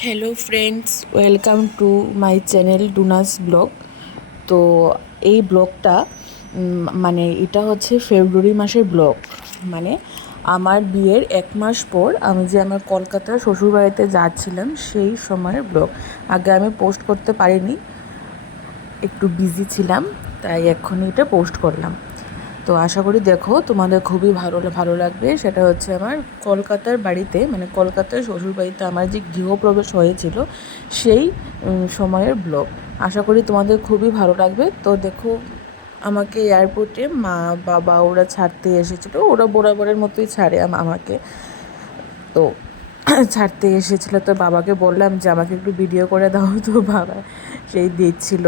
Hello friends, welcome to my channel ডুনাস vlog. তো এই ব্লগটা মানে এটা হচ্ছে ফেব্রুয়ারি মাসের ব্লগ। মানে আমার বিয়ের 1 মাস পর আমি যে আমার কলকাতার শ্বশুরবাড়িতে যাচ্ছিলাম সেই সময়ের ব্লগ। আগে আমি পোস্ট করতে পারিনি, একটু বিজি ছিলাম, তাই এক্ষুনি এটা পোস্ট করলাম। তো আশা করি দেখো তোমাদের খুবই ভালো লাগবে। সেটা হচ্ছে আমার কলকাতার বাড়িতে, মানে কলকাতার শ্বশুরবাড়িতে আমার যে গৃহপ্রবেশ হয়েছিল সেই সময়ের ব্লগ। আশা করি তোমাদের খুবই ভালো লাগবে। তো দেখো, আমাকে এয়ারপোর্টে মা বাবা ওরা ছাড়তে এসেছিলো, ওরা বরাবরের মতোই ছাড়ে আমাকে। তো ছাড়তে এসেছিলো, তো বাবাকে বললাম যে আমাকে একটু ভিডিও করে দাও, তো বাবা সেই দিচ্ছিল।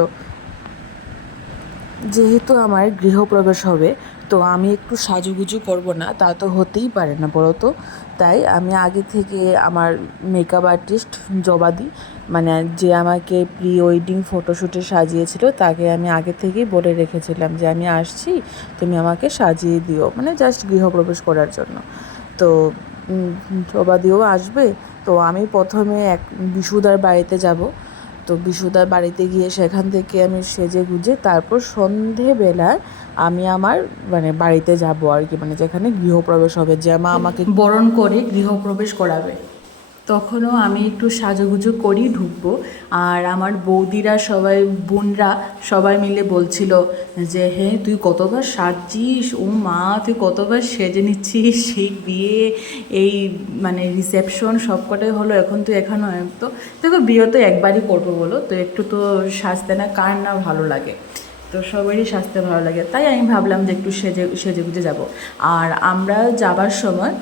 যেহেতু আমার গৃহপ্রবেশ হবে, তো আমি একটু সাজুগুজু করব না, তা তো হতেই পারে না বলো তো। তাই আমি আগে থেকে আমার মেকআপ আর্টিস্ট জবাদি, মানে যে আমাকে প্রি ওয়েডিং ফটোশ্যুটে সাজিয়েছিল, তাকে আমি আগে থেকেই বলে রেখেছিলাম যে আমি আসছি, তুমি আমাকে সাজিয়ে দিও, মানে জাস্ট গৃহপ্রবেশ করার জন্য। তো জবাদিও আসবে। তো আমি প্রথমে বিশুদার বাড়িতে যাব। তো বিশুদার বাড়িতে গিয়ে সেখান থেকে আমি সেজে গুজে তারপর সন্ধেবেলায় আমি আমার মানে বাড়িতে যাব আর কি, মানে যেখানে গৃহপ্রবেশ হবে, যে মা আমাকে বরণ করে গৃহপ্রবেশ করাবে। তখনও আমি একটু সাজুগুজু করেই ঢুকবো। আর আমার বৌদিরা সবাই, বোনরা সবাই মিলে বলছিল যে হ্যাঁ তুই কতবার সাজছিস, ও মা তুই কতবার সেজে নিচ্ছিস, সেই বিয়ে, এই মানে রিসেপশন সবকটাই হলো, এখন তুই এখানে। তো দেখো, বিয়ে তো একবারই করবো বলো, তো একটু তো সাজতে না কার না ভালো লাগে। তো সবারই সাজতে ভালো লাগে, তাই আমি ভাবলাম যে একটু সেজে সেজে গুজে যাবো। আর আমরা যাবার সময়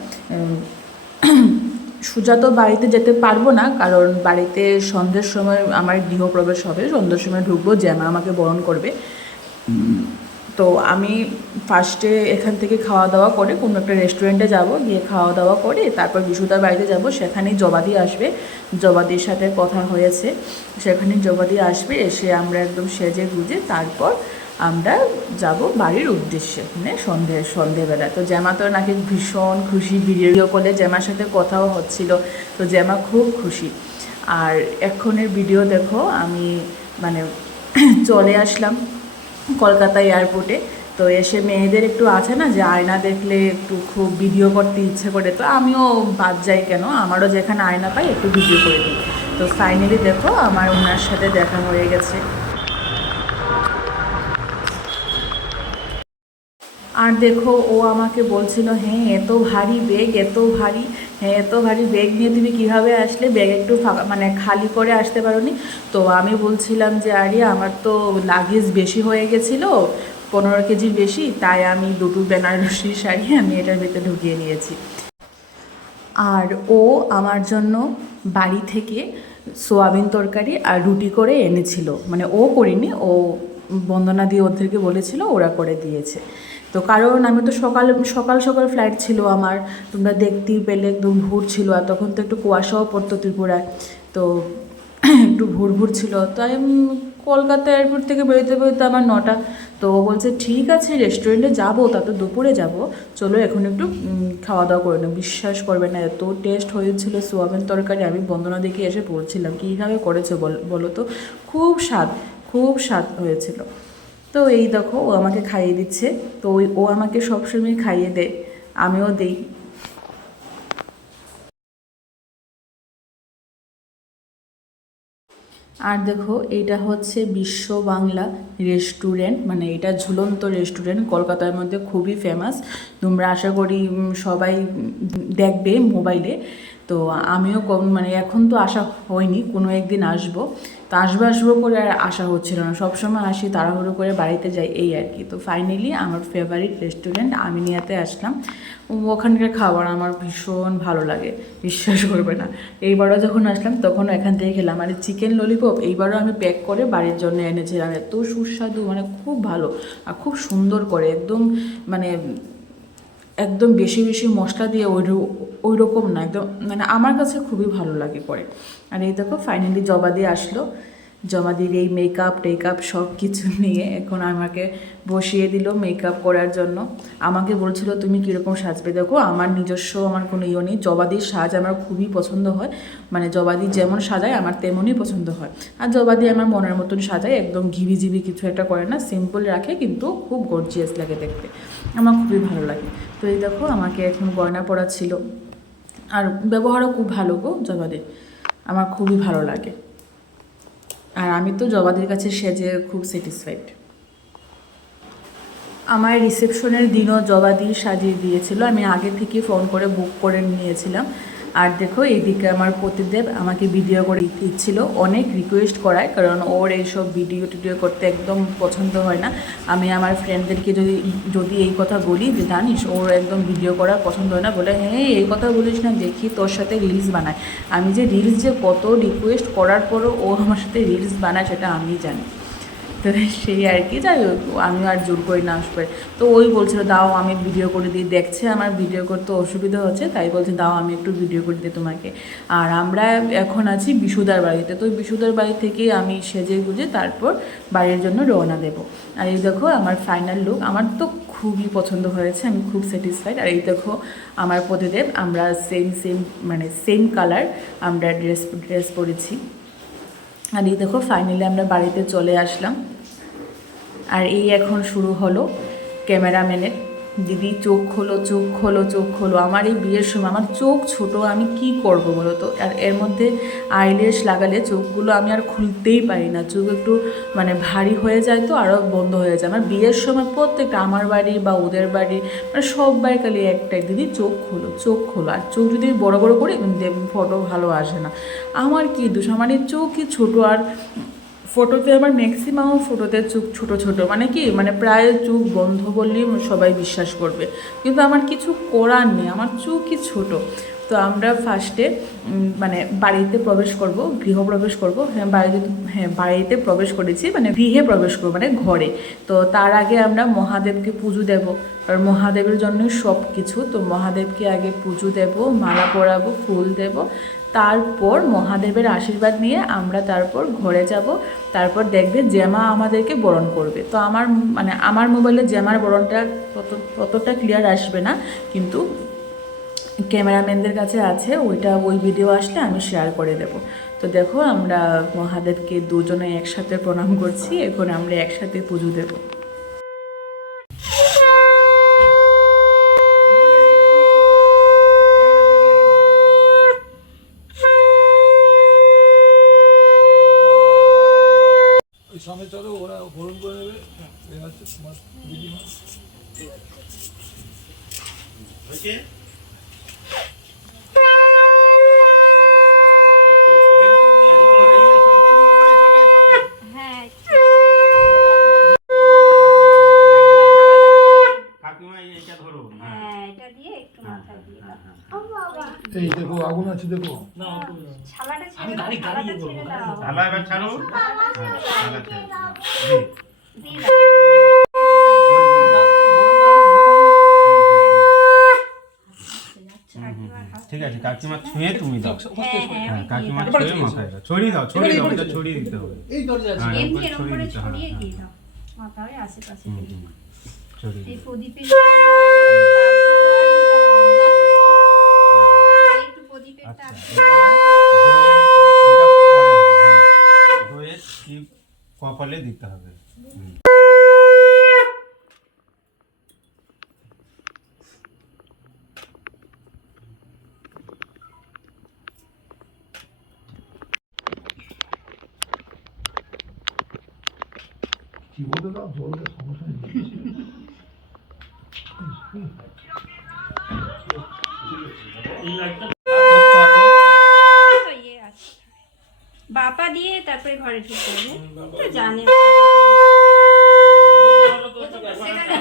সুজাত বাড়িতে যেতে পারবো না, কারণ বাড়িতে সন্ধ্যের সময় আমার গৃহপ্রবেশ হবে, সন্ধ্যের সময় ঢুকবো, জ্যামা আমাকে বরণ করবে। তো আমি ফার্স্টে এখান থেকে খাওয়া দাওয়া করে কোনো একটা রেস্টুরেন্টে যাব, গিয়ে খাওয়া দাওয়া করে তারপর বিশুদার বাড়িতে যাব। সেখানেই জবাদি আসবে, জবাদির সাথে কথা হয়েছে, সেখানেই জবাদি আসবে। এসে আমরা একদম সেজে গুজে তারপর আমরা যাব বাড়ির উদ্দেশ্যে, মানে সন্ধেবেলা। তো জ্যামা তো নাকি ভীষণ খুশি, ভিডিও কলে জ্যামার সাথে কথাও হচ্ছিল, তো জ্যামা খুব খুশি। আর এক্ষণের ভিডিও দেখো, আমি মানে চলে আসলাম কলকাতা এয়ারপোর্টে। তো এসে মেয়েদের একটু আছে না যে আয়না দেখলে একটু খুব ভিডিও করতে ইচ্ছে করে, তো আমিও বাদ যাই কেন, আমারও যেখানে আয়না পাই একটু ভিডিও করে দিই। তো ফাইনালি দেখো আমার ওনার সাথে দেখা হয়ে গেছে। আর দেখো, ও আমাকে বলছিল হ্যাঁ এত ভারী ব্যাগ, এত ভারী, হ্যাঁ এত ভারী ব্যাগ নিয়ে তুমি কীভাবে আসলে, ব্যাগ একটু ফাঁকা মানে খালি করে আসতে পারোনি? তো আমি বলছিলাম যে আরে আমার তো লাগেজ বেশি হয়ে গেছিলো, 15 কেজির বেশি, তাই আমি দুটো বেনারসি শাড়ি আমি এটার ভিতরে ঢুকিয়ে নিয়েছি। আর ও আমার জন্য বাড়ি থেকে সোয়াবিন তরকারি আর রুটি করে এনেছিল, মানে ও করিনি, ও বন্দনা দিয়ে ওদেরকে বলেছিল, ওরা করে দিয়েছে। তো কারণ আমি তো সকাল সকাল সকাল ফ্লাইট ছিল আমার, তোমরা দেখতেই পেলে একদম ভোর ছিল, আর তখন তো একটু কুয়াশাও পড়তো ত্রিপুরায়। তো একটু ভোর ভোর ছিল, তাই কলকাতা এয়ারপোর্ট থেকে বেরোতে বেরোতে আমার 9টা। তো ও বলছে ঠিক আছে রেস্টুরেন্টে যাবো, তা তো দুপুরে যাব, চলো এখন একটু খাওয়া দাওয়া করে নেব। বিশ্বাস করবে না, এত টেস্ট হয়েছিল সোয়াবিন তরকারি, আমি বন্দনা দেখে এসে বলছিলাম কীভাবে করেছে বলো তো, খুব স্বাদ, খুব স্বাদ হয়েছিল। তো এই দেখো ও আমাকে খাইয়ে দিচ্ছে। তো ও আমাকে সবসময় খাইয়ে দেয়, আমিও দিই। আর দেখো, এইটা হচ্ছে বিশ্ব বাংলা রেস্টুরেন্ট, মানে এটা ঝুলন্ত রেস্টুরেন্ট, কলকাতার মধ্যে খুবই ফেমাস। তোমরা আশা করি সবাই দেখবে মোবাইলে। তো আমিও মানে এখন তো আসা হয়নি, কোনো একদিন আসবো। তো আসবো করে আর আসা হচ্ছিল না, সবসময় আসি তাড়াহুড়ো করে বাড়িতে যাই, এই আর কি। তো ফাইনালি আমার ফেভারিট রেস্টুরেন্ট আমিনিয়াতে আসলাম। ওখানকার খাবার আমার ভীষণ ভালো লাগে, বিশ্বাস করবে না। এইবারও যখন আসলাম তখনও এখান থেকে খেলাম। আর চিকেন ললিপপ এইবারও আমি প্যাক করে বাড়ির জন্য এনেছিলাম, এত সুস্বাদু, মানে খুব ভালো আর খুব সুন্দর করে, একদম মানে একদম বেশি বেশি মশলা দিয়ে ওই রকম না, একদম মানে আমার কাছে খুবই ভালো লাগে পরে। আর এই দেখো ফাইনালি জবা দিয়ে আসলো। জবাদির এই মেকআপ টেকআপ সব কিছু নিয়ে এখন আমাকে বসিয়ে দিল মেকআপ করার জন্য। আমাকে বলছিল তুমি কীরকম সাজবে। দেখো আমার নিজস্ব আমার কোনো ইয়ে নেই, জবাদির সাজ আমার খুবই পছন্দ হয়, মানে জবাদি যেমন সাজায় আমার তেমনই পছন্দ হয়। আর জবাদি আমার মনের মতন সাজায়, একদম ঘিবিজিবি কিছু একটা করে না, সিম্পল রাখে কিন্তু খুব গর্জিয়াস লাগে দেখতে, আমার খুবই ভালো লাগে। তো এই দেখো আমাকে এখন গয়না পরা ছিল, আর ব্যবহারও খুব ভালো গো জবাদির, আমার খুবই ভালো লাগে। আর আমি তো জবাদির কাছে সেজে খুব স্যাটিসফাইড। আমার রিসেপশনের দিনও জবাদি সাজিয়ে দিয়েছিল, আমি আগে থেকে ফোন করে বুক করে নিয়েছিলাম। আর দেখো এইদিকে আমার পতিদেব আমাকে ভিডিও করে দিচ্ছিল, অনেক রিকোয়েস্ট করায়, কারণ ওর এইসব ভিডিও টিডিও করতে একদম পছন্দ হয় না। আমি আমার ফ্রেন্ডদেরকে যদি এই কথা বলি যে জানিস ওর একদম ভিডিও করার পছন্দ হয় না, বলে হ্যাঁ এই কথা বলিস না, দেখি তোর সাথে রিলস বানায়। আমি যে রিলস যে কত রিকোয়েস্ট করার পরও ও আমার সাথে রিলস বানায় সেটা আমি জানি। তো সেই আর কি, যাই হোক আমিও আর জোর করি না আসবে। তো ওই বলছিল দাও আমি ভিডিও করে দিই, দেখছে আমার ভিডিও করতে অসুবিধা হচ্ছে, তাই বলছে দাও আমি একটু ভিডিও করে দিই তোমাকে। আর আমরা এখন আছি বিশুদার বাড়িতে, তো বিশুদার বাড়ি থেকে আমি সেজে গুজে তারপর বাড়ির জন্য রওনা দেব। আর এই দেখো আমার ফাইনাল লুক, আমার তো খুবই পছন্দ হয়েছে, আমি খুব স্যাটিসফাইড। আর এই দেখো আমার পতিদেব, আমরা সেম মানে সেম কালার আমরা ড্রেস পরেছি। আর এই দেখো ফাইনালি আমরা বাড়িতে চলে আসলাম। আর এই এখন শুরু হলো ক্যামেরাম্যানের, দিদি চোখ খোলো চোখ খোলো চোখ খোলো। আমার এই বিয়ের সময় আমার চোখ ছোট, আমি কি করব বলো তো। আর এর মধ্যে আইল্যাশ লাগালে চোখগুলো আমি আর খুলতেই পারি না, চোখ একটু মানে ভারী হয়ে যায়, তো আরও বন্ধ হয়ে যায়। আমার বিয়ের সময় প্রত্যেকটা আমার বাড়ি বা ওদের বাড়ি মানে সবাই খালি একটাই, দিদি চোখ খোলো চোখ খোলো। আর চোখ যদি বড় বড় করি ফটো ভালো আসে না। আমার কি দোষ, আমার এই চোখই ছোটো। আর ফটোতে আমার ম্যাক্সিমাম ফটোতে চোখ ছোটো ছোটো, মানে কি মানে প্রায় চোখ বন্ধ বললেই সবাই বিশ্বাস করবে, কিন্তু আমার কিছু করার নেই, আমার চোখই ছোটো। তো আমরা ফার্স্টে মানে বাড়িতে প্রবেশ করব, গৃহপ্রবেশ করব। বাড়িতে প্রবেশ করেছি, মানে গৃহে প্রবেশ করবো মানে ঘরে। তো তার আগে আমরা মহাদেবকে পুজো দেব, আর মহাদেবের জন্যই সব কিছু। তো মহাদেবকে আগে পুজো দেব, মালা পরাবো, ফুল দেব, তারপর মহাদেবের আশীর্বাদ নিয়ে আমরা তারপর ঘরে যাব। তারপর দেখবে জ্যামা আমাদেরকে বরণ করবে। তো আমার মোবাইলে জ্যামার বরণটা ততটা ক্লিয়ার আসবে না, কিন্তু ক্যামেরাম্যানদের কাছে আছে, ওই ভিডিও আসলে আমি শেয়ার করে দেব। তো দেখো আমরা মহাদেবকে দুজনে একসাথে প্রণাম করছি, এখন আমরা একসাথে পুজো দেব। সামনে চলো, ওরা বরণ করে নেবে। তোমার দিদিমা এই দেখো আগুন আছে, দেখো ঠিক আছে, কাকিমা ছুঁয়ে তুমি দাও। হ্যাঁ কাকিমা ছুঁয়ে মাথায় দাও, ছড়িয়ে দাও, ছড়িয়ে দাও, এটা ছড়িয়ে দিতে হবে। এই দরজা আছে, ছড়িয়ে দিতে হবে, মাথায় আশেপাশে ছড়িয়ে এই প্রদীপের একটু প্রদীপের দইয়ের টিপ কপালে দিতে হবে। কি বলতে দাও, জলটা সমস্যা নেই। বাপা দিয়ে তারপরে ঘরে ঢুকতে হবে, তো জানে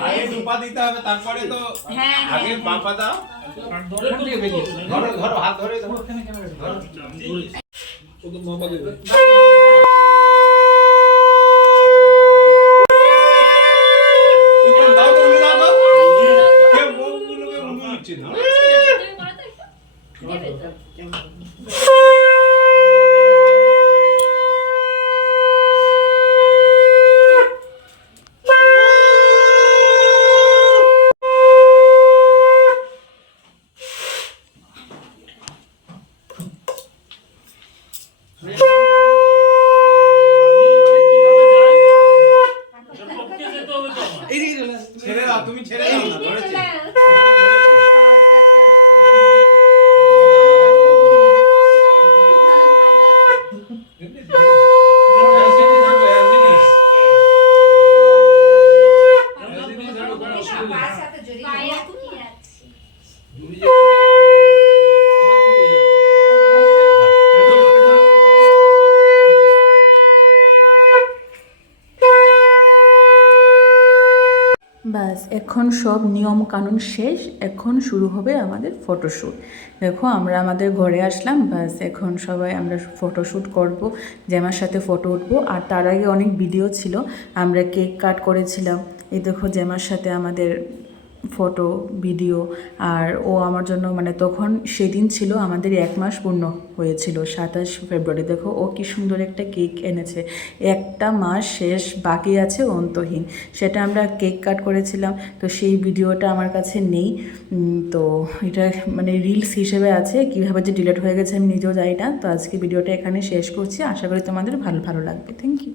আগে রূপা দিতে হবে, তারপরে তো হ্যাঁ আগে বাপা দাও। ধরো হাত ধরে ধরো, প্রথম বাবা দেবে। এখন সব নিয়ম কানুন শেষ, এখন শুরু হবে আমাদের ফটোশ্যুট। দেখো আমরা আমাদের ঘরে আসলাম, বাস এখন সবাই আমরা ফটোশ্যুট করব, জ্যামার সাথে ফটো উঠবো। আর তার আগে অনেক ভিডিও ছিল, আমরা কেক কাট করেছিলাম। এই দেখো জ্যামার সাথে আমাদের ফটো ভিডিও। আর ও আমার জন্য মানে তখন সেদিন ছিল আমাদের 1 মাস পূর্ণ হয়েছিল, 27 ফেব্রুয়ারি। দেখো ও কি সুন্দর একটা কেক এনেছে। একটা মাস শেষ, বাকি আছে অন্তহীন, সেটা আমরা কেক কাট করেছিলাম। তো সেই ভিডিওটা আমার কাছে নেই, তো এটা মানে রিলস হিসেবে আছে, কীভাবে যে ডিলিট হয়ে গেছে আমি নিজেও জানি না। তো আজকে ভিডিওটা এখানে শেষ করছি, আশা করি তোমাদের ভালো লাগবে। Thank you.